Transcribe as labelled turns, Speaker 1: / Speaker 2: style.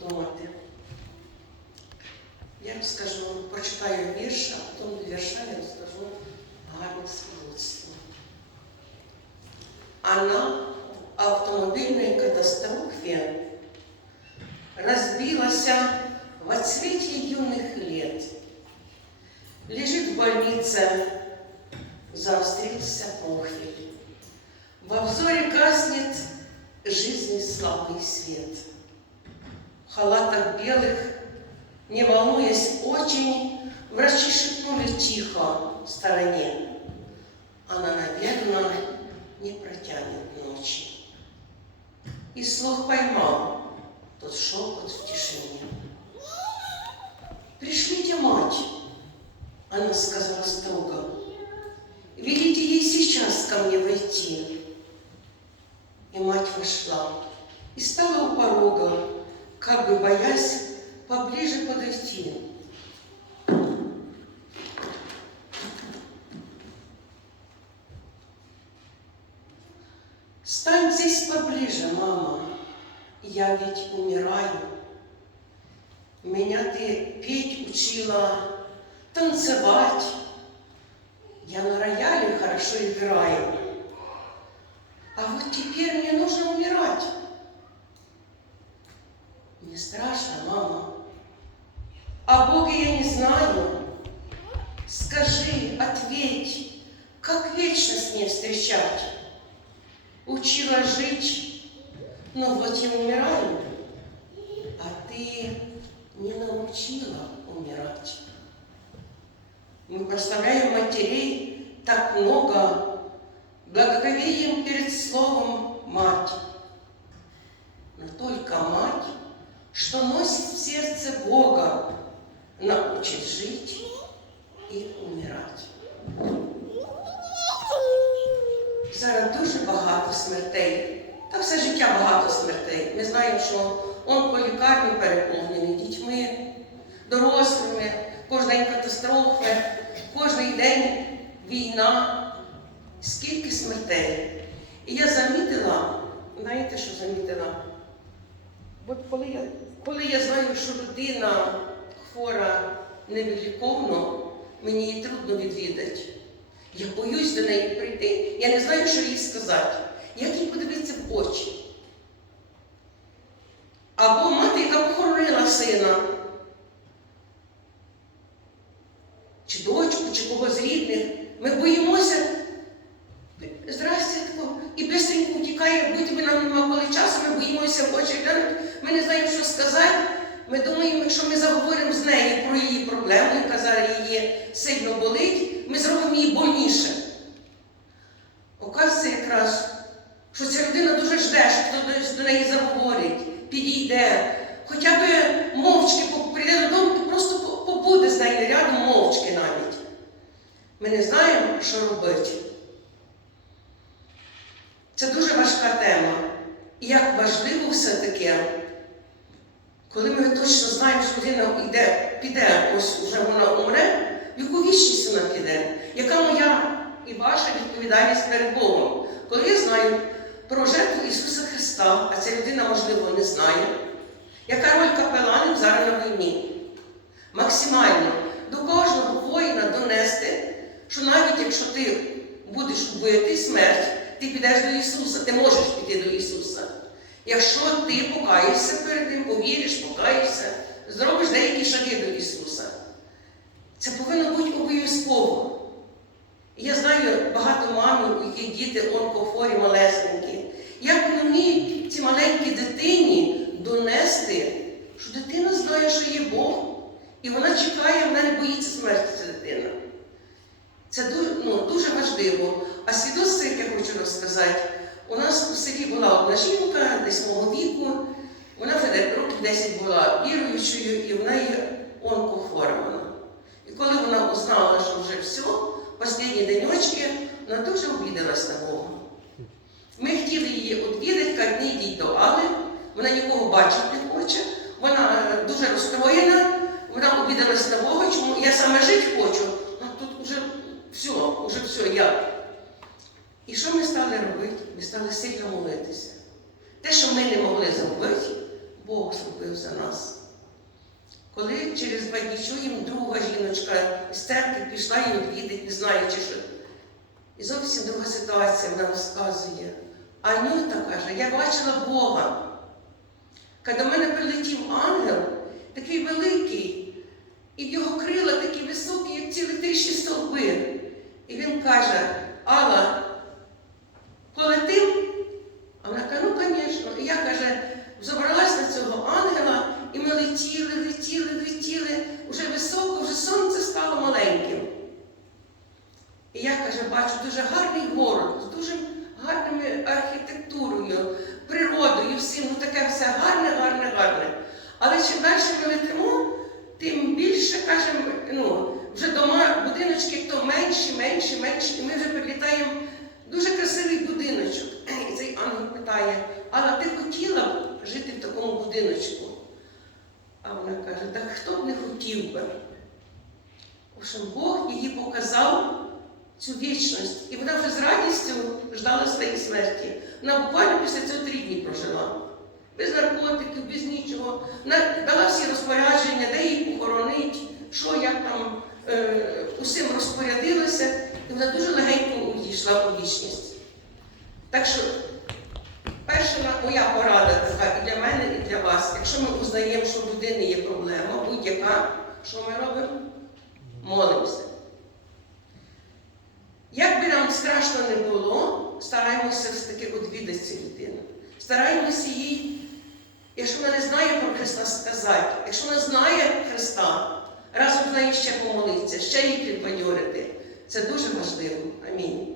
Speaker 1: думати. Я розкажу, прочитаю вірш, а потім до вірша я розкажу гарне свідоцтво. Она в автомобильной катастрофе разбилась в отсвете юных лет. Лежит в больнице, заострился похмель. В обзоре гаснет жизни слабый свет. Халатах белых, не волнуясь очень, врачи шепнули тихо в стороне. Она, наверное, не протянет ночи. И слух поймал тот шепот в тишине. «Пришлите мать!» Она сказала строго. «Велите ей сейчас ко мне войти». И мать вошла и стала у порога, как бы боясь поближе подойти. Стань здесь поближе, мама, я ведь умираю. Меня ты петь учила, танцевать. Я на рояле хорошо играю. А вот теперь мне нужно умирать. Не страшно, мама. А Бога я не знаю. Скажи, ответь, как вечно с ней встречать? Учила жить, но вот я умираю, а ты не научила умирать. Мы прославляем матерей так много, благоговеем перед словом «мать». Зараз дуже багато смертей. Та все життя багато смертей. Ми знаємо, що онколікарні переповнені дітьми, дорослими, кожен день катастрофи, кожен день війна. Скільки смертей. І я замітила, знаєте, що замітила? От коли я, коли я знаю, що людина хвора невиліковно, мені її трудно відвідати. Я боюсь до неї прийти, я не знаю, що їй сказати. Як їй подивитися в очі? Або мати, яка похоронила сина, чи дочку, чи когось з рідних. Ми боїмося. Здрасте, тако, і бистренько втікає, будь би нам нема коли часу, ми боїмося в очі глянути, ми не знаємо, що сказати. Ми думаємо, якщо ми заговоримо з нею про її проблему, яка зараз її сильно болить, ми зробимо її больніше. Оказується якраз, що ця людина дуже жде, що хтось до неї заговорить, підійде, хоча б мовчки прийде додому і просто побуде з нею рядом мовчки навіть. Ми не знаємо, що робити. Це дуже важка тема. І як важливо все-таки, коли ми точно знаємо, що людина йде, піде, ось вже вона умре, яку вічність вона піде, яка моя і ваша відповідальність перед Богом. Коли я знаю про жертву Ісуса Христа, а ця людина, можливо, не знає, яка роль капеланів зараз на війні? Максимально до кожного воїна донести, що навіть якщо ти будеш вбитий смерть, ти підеш до Ісуса, ти можеш піти до Ісуса. Якщо ти покаєшся перед Ним, повіриш, покаєшся, зробиш деякі шаги до Ісуса. Це повинно бути обов'язково. Я знаю багато мамів, у яких діти онкохворі малесенькі. Як вони вміють ці маленькі дитині донести, що дитина знає, що є Бог, і вона чекає, вона не боїться смерті ця дитина. Це ну, дуже важливо. А свідоцтво, яке я хочу розказати, у нас у селі була одна жінка, десь мого віку, вона вже років 10 була віруючою, і в неї онкохвора вона. І коли вона узнала, що вже все, останні денечки, вона дуже обідалась на Бога. Ми хотіли її відвідати, як не йдіть до Али, вона нікого бачити не хоче, е, дуже розстроєна, вона обідалась на Бога, чому я саме жити хочу, а тут вже все, вже все, я. І що ми стали робити? Ми стали сильно молитися. Те, що ми не могли зробити, Бог зробив за нас. Коли через два дні чуємо, друга жіночка з церкви пішла і відвідать, не знаючи, що. І зовсім друга ситуація вона розказує. Анюта каже, я бачила Бога. Коли до мене прилетів ангел, такий великий, і його крила такі високі, як ці електричні стовби. І він каже, Алла, полетим? А вона каже, ну, звісно. І я каже, забралась на цього ангела, і ми летіли, летіли, летіли, вже високо, вже сонце стало маленьким. І я каже, бачу дуже гарний город, з дуже гарною архітектурою, природою, всім, ну таке все гарне, гарне, гарне. Але чим далі ми летимо, тим більше кажемо, ну, вже дома, будиночки то менші, менші, менші, і ми вже прилітаємо дуже красивий будиночок. І цей ангел питає, Алла, ти хотіла б жити в такому будиночку? А вона каже, так хто б не хотів би? Бо Бог її показав цю вічність. І вона вже з радістю ждала своєї смерті. Вона буквально після цього три дні прожила. Без наркотиків, без нічого. Дала всі розпорядження, де її похоронить, що як там е, усім розпорядилася, і вона дуже легенько увійшла у вічність. Так що перша моя порада така і для мене, і для вас. Якщо ми узнаємо, що в людини є проблема, будь-яка, що ми робимо? Молимося. Як би нам страшно не було, стараємося все-таки відвідати цю людину. Стараємося їй, якщо вона не знає про Христа, сказати, якщо вона знає Христа, разом з нею ще помолитися, ще її підбадьорити. Це дуже важливо. Амінь.